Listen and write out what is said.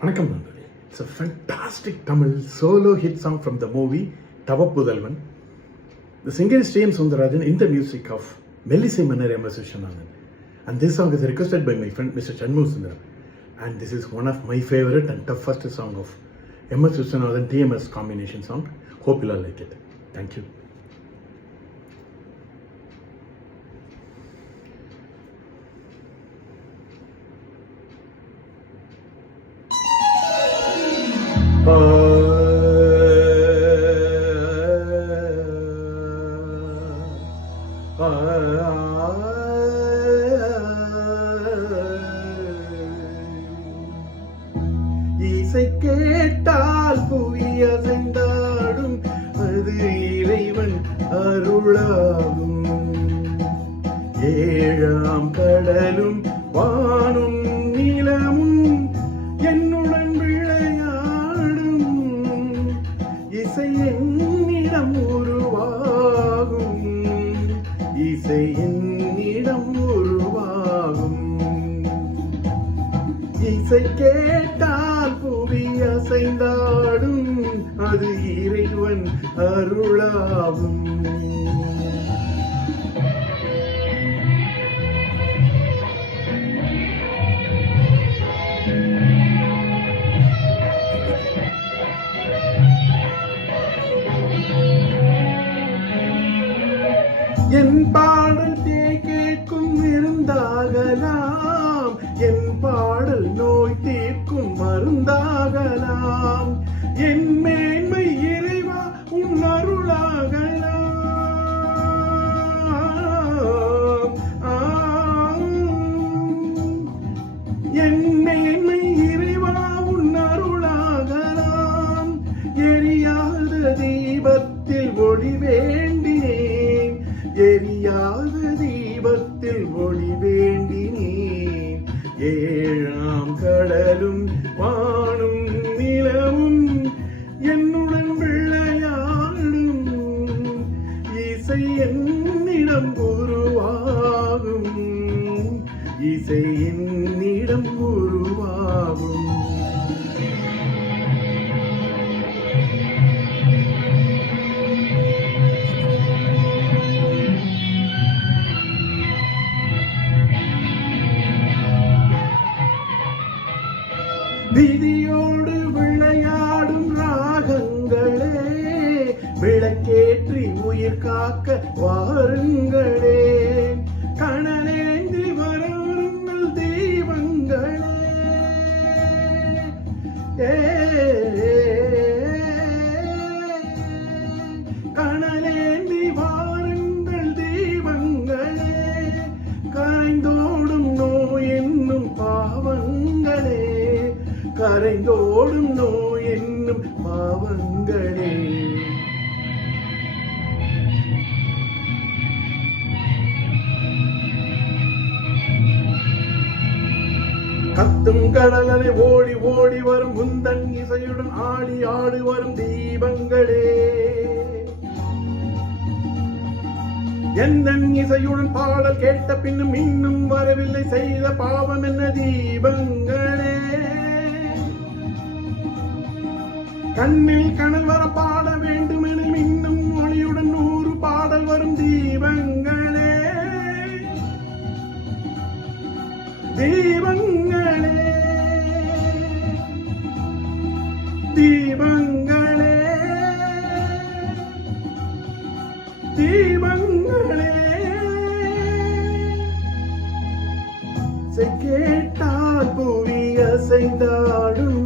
வணக்கம் நண்பர்களே. It's a fantastic Tamil solo hit song from the movie Tavapudalvan. The singer is T.M. Soundarajan in the music of Melissai Mannar M.S. Vishwanathan. And this song is requested by my friend Mr. Chanmugam Sundaram. And this is one of my favorite and toughest song of M.S. Vishwanathan TMS combination song. Hope you all like it. Thank you. இசை கேட்டால் புவி அசைந்தாடும், அது இறைவன் அருளாகும். ஏழாம் கடலும் வானும் நிலமும் என்னுடன் விளையாடும். இசை என்னிடம் உருவாகும், இசை என்னிடம் உருவாகும். இசை கேட்டால் புவி அசைந்தாடும், அது இறைவன் அருளாகும். என் பாடல் தேய் கேட்கும் விருந்தாகலாம், என் பாடல் நோய் தீர்க்கும் மருந்தாகலாம். என் மேன்மை இறைவா உன் அருளாகலாம். என் மேன்மை இறைவா உன் அருளாகலாம். எரியாத தீபத்தில் ஒளி வேண்டினேன், எரியாத தீபத்தில் ஒளி வேண்டினேன். ஏழாம் கடலும் வானும் நிலமும் என்னுடன் விளையாடும். இசை என்னிடம் உருவாகும், இசை என்னிடம் உருவாகும். விதியோடு விளையாடும் ராகங்களே, விளக்கேற்றி உயிர் காக்க வாருங்களே. கணலேந்தி வருங்கள் தெய்வங்களே, கணலேந்தி வாருங்கள் தெய்வங்களே. கரைந்தோடும் நோய் என்னும் பாவங்களே, கரைந்தோடும் நோய் என்னும் பாவங்களே. கத்தும் கடலனை ஓடி ஓடி வரும் முந்தன் இசையுடன் ஆடி ஆடி வரும் தீபங்களே. எந்தன் இசையுடன் பாடல் கேட்ட பின்னும் இன்னும் வரவில்லை, செய்த பாவம் என்ன தீபங்களே. கண்ணில் கனல் வர பாட வேண்டும் என இன்னும் மொழியுடன் 100 பாடல் வரும் தீபங்களே. தீபங்களே, தீபங்களே, தீபங்களே. கேட்டால் புவி அசைந்தாடும்,